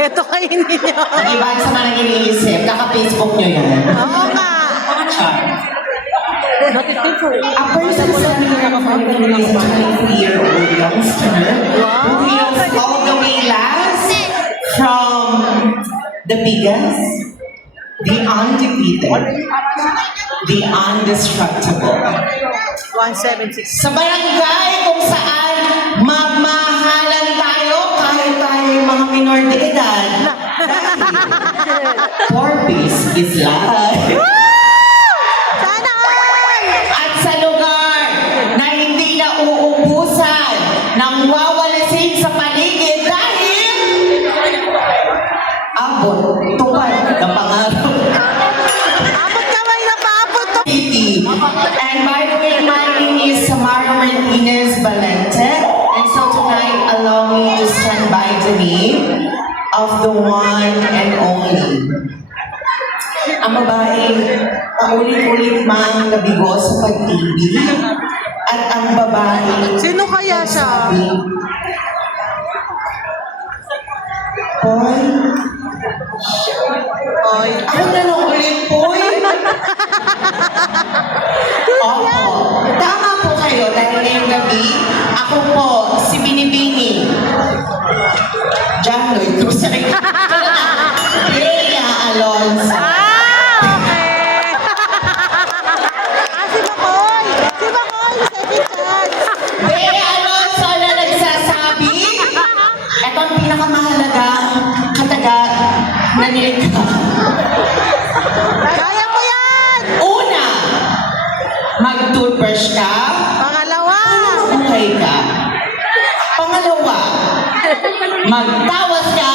Eto kayo ninyo. Iba sa mga nag-iisip, kaka-Facebook nyo yan. Oo nga. Char. Notification po. A person standing in front of me is a 23-year-old youngster who feels all the way last from the biggest, the undefeated, the indestructible. 176. Sa barangay kung saan magmahalan tayo kahit tayo yung mga minor de edad. For peace is life. Sana all! At sa lugar na hindi na uubusan ng wawalasin sa paligid dahil abot, tupad ng pangarap. Abot kamay na paabot to. City. And by the way, my name is Samara Martinez Valente. And so tonight, allow me to stand by the name of the one and only. Ang babaeng paulit-ulit mang nabigo sa pag-ibig at ang babaeng Sino kaya siya? Poy, Oy. ako na lang ulit, Poy. Opo, tama po kayo dahil ngayong gabi, ako po, si Binibini. John Lloyd Cruz. Bea Alonso. Okay. Si Makoy. Si Makoy, second chance. Bea Alonso na nagsasabi, ito ang pinakamahalaga katagat na nilikha. Kaya mo yan! Una, mag-toothbrush ka. Pangalawa. Buhay ka. Pangalawa, magtawas ka